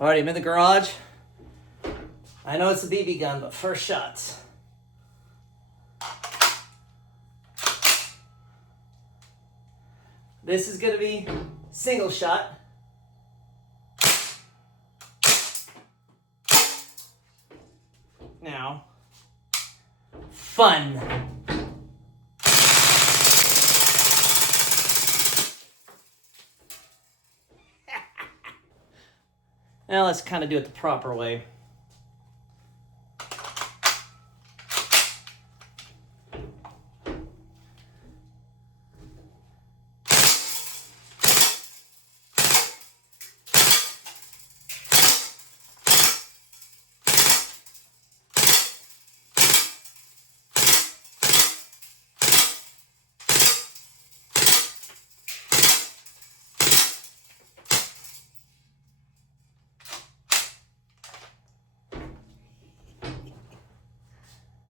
Alright, I'm in the garage. I know it's a BB gun, but first shots. This is going to be single shot. Now, fun. Now let's kind of do it the proper way.